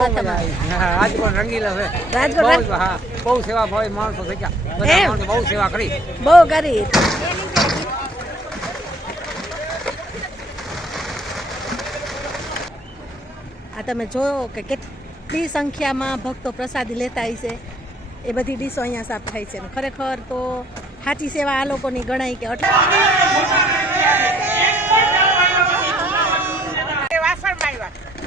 રાજકોટ રંગીલા છે. રાજકોટ હા, બહુ સેવા ભાવી માણસો થઈ ગયા. બધા માણસો બહુ સેવા કરી. બહુ કરી. આ તમે જોયો કે કેટલી સંખ્યામાં ભક્તો પ્રસાદી લેતા હશે. એ બધી ડીશો અહીંયા સાફ થાય છે. ખરેખર તો સાચી સેવા આ લોકોની ગણાય કે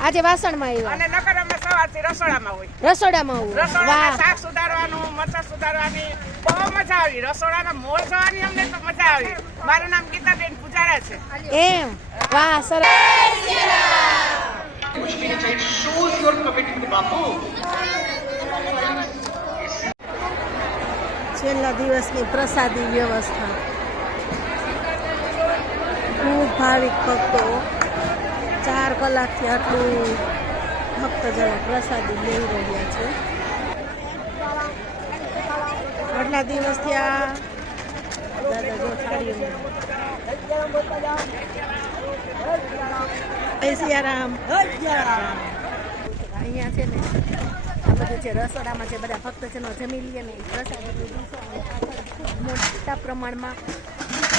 આજે વાસણમાં આવ્યા અને નકર અમે સવારથી રસોડામાં હોય. રસોડામાં રસોડામાં શાક સુધારવાનું, મરચાં સુધારવાની બહુ મજા આવી. રસોડાના મોલ જવાની અમને તો મજા આવી. મારું નામ ગીતાબેન પૂજારા છે. એમ વાહ સરસ. છેલ્લા દિવસની પ્રસાદી વ્યવસ્થા. ખૂબ ભાવિક ભક્તો 4 કલાકથી આટલું ભક્તજનો પ્રસાદી લઈ રહ્યા છે. આટલા દિવસથી આ દાદા જો થાળીઓ સિયારામ અહીંયા છે ને આ બધું જે રસોડામાં જે બધા ભક્તજનો જમી લે ને એ પ્રસાદીની ડીશો ખૂબ મોટા પ્રમાણમાં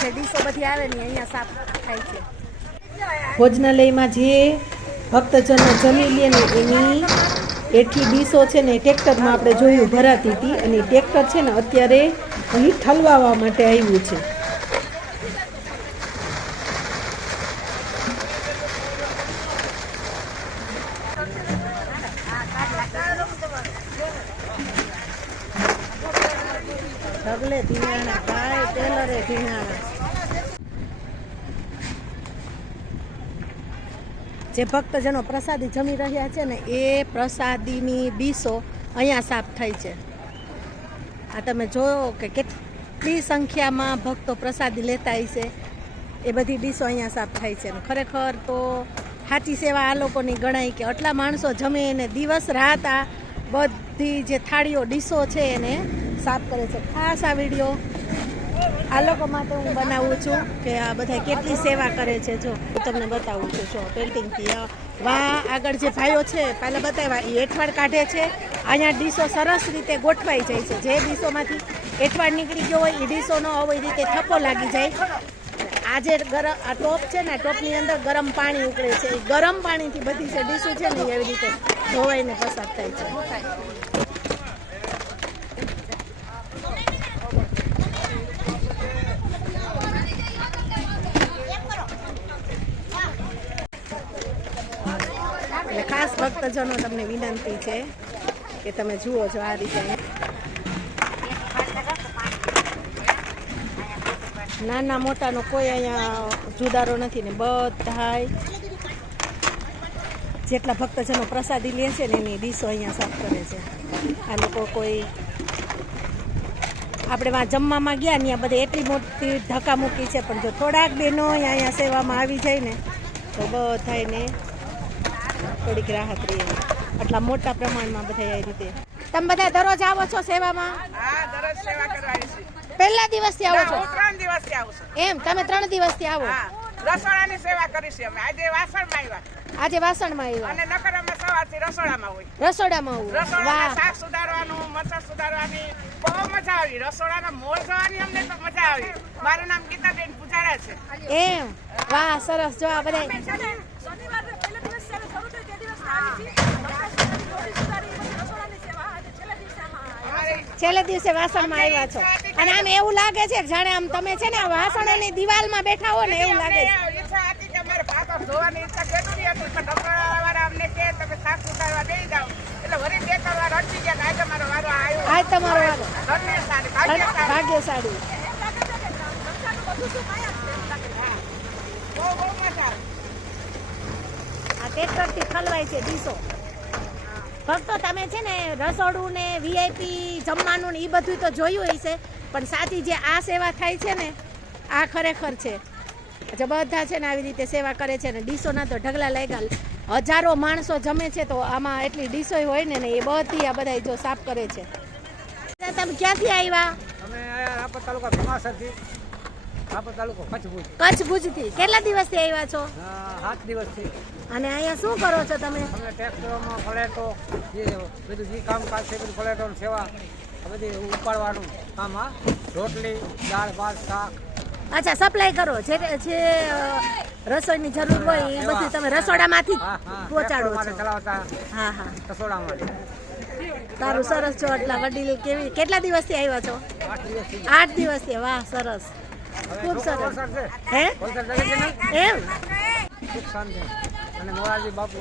જે ડીશો બધી આવે ને અહીંયા સાફ થાય છે. ભોજનાલયમાં જે ભક્તજનો જમી લે ને એની એઠી ડીશો છે ને ટ્રેક્ટરમાં આપણે જોયું ભરાતી હતી અને ટ્રેક્ટર છે ને અત્યારે અહીં ઠલવાવા માટે આવ્યું છે. ઢગલે ધીંગાણા ગાય ટેલરે ધીંગાણા. જે ભક્તજનો પ્રસાદી જમી રહ્યા છે ને એ પ્રસાદીની ડીશો અહીંયા સાફ થાય છે. આ તમે જોયો કે કેટલી સંખ્યામાં ભક્તો પ્રસાદી લેતા હશે. એ બધી ડીશો અહીંયા સાફ થાય છે. ખરેખર તો સાચી સેવા આ લોકોની ગણાય કે આટલા માણસો જમે અને દિવસ રાત આ બધી જે થાળીઓ ડીશો છે એને સાફ કરે છે. ખાસ આ વિડીયો આ લોકો માટે હું બનાવું છું કે આ બધા કેટલી સેવા કરે છે. જો હું તમને બતાવું છું. જો પેન્ટિંગથી વાહ આગળ જે ભાઈઓ છે પહેલાં બતાવ્યા એ એઠવાડ કાઢે છે. અહીંયા ડીશો સરસ રીતે ગોઠવાઈ જાય છે. જે ડીશોમાંથી એઠવાડ નીકળી ગયો હોય એ ડીશોનો આવી રીતે થપ્પો લાગી જાય. આ જે ગરમ આ ટોપ છે ને ટોપની અંદર ગરમ પાણી ઉકળે છે. એ ગરમ પાણીથી બધી જે ડીશો છે ને એવી રીતે ધોવાઈને પસાર થાય છે. એટલે ખાસ ભક્તજનો તમને વિનંતી છે કે તમે જુઓ છો આ રીતે નાના મોટાનો કોઈ અહીંયા જુદારો નથી ને બધાય જેટલા ભક્તજનો પ્રસાદી લે છે ને એની ડીશો અહીંયા સાફ કરે છે. આ લોકો કોઈ આપણે વાં જમવામાં ગયા ને બધે એટલી મોટી ધક્કા મૂકી છે પણ જો થોડાક બહેનો અહીંયા સેવામાં આવી જાય ને તો બધાને થોડીક રાહત રહે. આટલા મોટા પ્રમાણમાં બધા એ રીતે. તમે બધા દરરોજ આવો છો સેવામાં? હા, દરરોજ સેવા કરવાની છે. પહેલા દિવસથી આવો છો? 3 દિવસથી આવું છું. એમ તમે 3 દિવસથી આવો? હા, રસોડાની સેવા કરીશું અમે. આજે વાસણમાં આવ્યા. આજે વાસણમાં આવ્યા અને નકર અમે સવારથી રસોડામાં હોય. રસોડામાં આવો. રસોડામાં શાક સુધારવાનું, મરચાં સુધારવાની બહુ મજા આવી. રસોડાના મોલ જવાની અમને તો મજા આવી. મારું નામ ગીતાબેન પૂજારા છે. એમ વાહ સરસ. જો આ બધા છેલ્લે દિવસે વાસણમાં આવ્યા છો અને આમ એવું લાગે છે કે જાણે આમ તમે છે ને વાસણોની દિવાલમાં બેઠા હો ને એવું લાગે છે. ઈચ્છા હતી કે મારે ભાતો ધોવાની ઈચ્છા કેટલી હતી પણ ડોક્ટરવાળા અમને કહે તમે શાક સુધારવા દઈ જાઓ એટલે વળી 2-3 વાર અટકી ગયા કે આજે મારો વારો આવ્યો. આજ તમારો વારો. ભાગ્યશાળી. બહુ મજા આવે. આ ટ્રેક્ટરથી ઠલવાય છે ડીશો. ભક્તો તમે છે ને રસોડું ને VIP જમવાનું ને એ બધું તો જોયું હશે પણ સાચી જે આ સેવા થાય છે ને આ ખરેખર છે. જે બધા છે ને આવી રીતે સેવા કરે છે ને ડીશોના તો ઢગલા લાગ્યા. હજારો માણસો જમે છે તો આમાં એટલી ડીશો હોય ને એ બધી આ બધા જો સાફ કરે છે. તમે ક્યાંથી આવ્યા? અમે આયા રાપર તાલુકા ભીમાસરથી. રાપર તાલુકો કચ્છ ભુજ કચ્છ ભુજથી કેટલા દિવસથી આવ્યા છો 7 દિવસથી અને અહીંયા શું કરો છો તમે અમને ટ્રેક્ટરોમાં ફ્લેટો જે બધું જે કામકાજ છે બધું ફ્લેટોની સેવા આ બધી ઉપાડવાનું કામ આ રોટલી દાળ ભાત શાક અચ્છા સપ્લાય કરો જે રસોઈની જરૂર હોય એ બધી તમે રસોડામાંથી હા જ હા પહોંચાડો માટે છો ચલાવતા હા હા રસોડા માટે સારું સરસ છો એટલા વડીલ કેવી કેટલા દિવસથી આવ્યા છો 8 દિવસથી 8 દિવસથી વાહ સરસ ખૂબ સરસ વરસાદ છે હે વરસાદ લાગે છે ને એમ ખૂબ શાંતિ અને મોરારજી બાપુ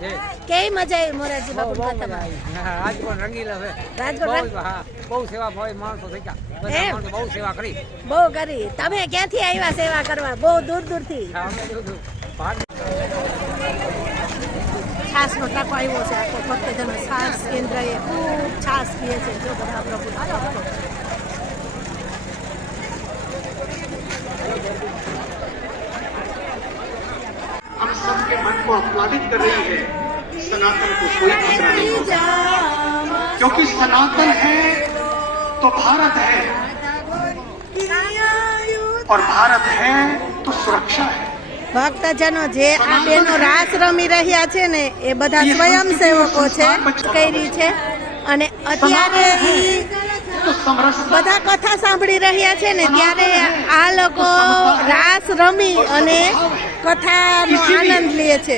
જે કેવી મજા આવી મોરારજી બહુ બાપુ બહુ મજા કથામાં આવી હા, રાજકોટ રંગીલા છે રાજકોટ બહુ હા બહુ સેવા ભાવી માણસો થઈ ગયા બધા એમ? માણસો બહુ સેવા કરી બહુ કરી તમે ક્યાંથી આવ્યા સેવા કરવા બહુ દૂર દૂરથી હા, અમે જોયું ભાગ છાસનો ટાંકો આવ્યો છે આખો ભક્તજનો છાસ કેન્દ્રએ ખૂબ છાસ પીએ છે જો બધા પ્રભુ हम सबके मन को आह्लादित कर रही है सनातन को कोई खतरा नहीं होगा क्योंकि सनातन है तो भारत है और भारत है तो सुरक्षा है ભક્તજનો જે આ બેનો રાસ રમી રહ્યા છે ને એ બધા સ્વયંસેવકો છે કરી છે અને અત્યારે ઈ तो समरसता બધા કથા સાંભળી રહ્યા છે ને ત્યારે આ લોકો રાસ રમી અને કથાનો આનંદ લે છે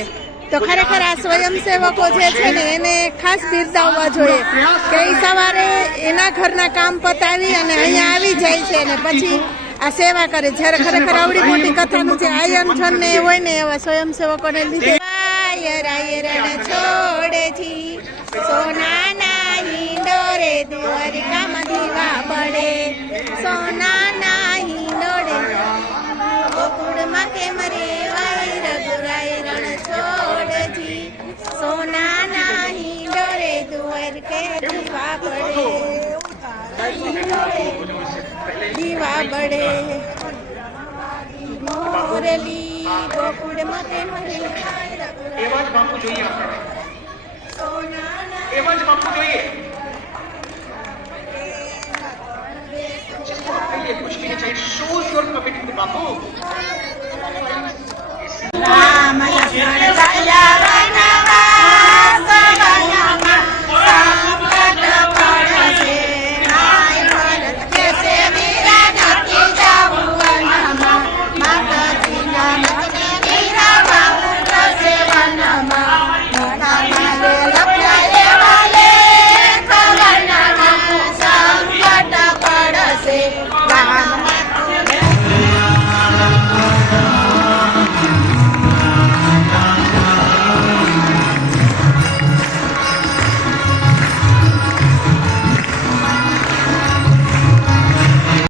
તો ખરેખર આ સ્વયંસેવકો જે છે ને એને ખાસ બિરદાવવા જોઈએ કે ઈ સવારે એના ઘરના કામ પતાવી અને અહીંયા આવી જાય છે અને પછી આ સેવા કરે જ્યારે ખરેખર આવડી મોટી કથાનું જે આયોજન ને એ હોય ને એવા સ્વયંસેવકોને લીધે છોડેજી સોનાના હિંડોરે દ્વારિકામાં દીવા પડે સોનાના હિંડોરે ગોકુળમાં કેમ રેવાય રઘુરાય રણ છોડેજી સોનાના હિંડોરે દ્વારકે દીવા પડે દીવા બળે મોરલી ગોકુળમાં કેમ રેવાય એવા જ બાપુ જોઈએ આપણે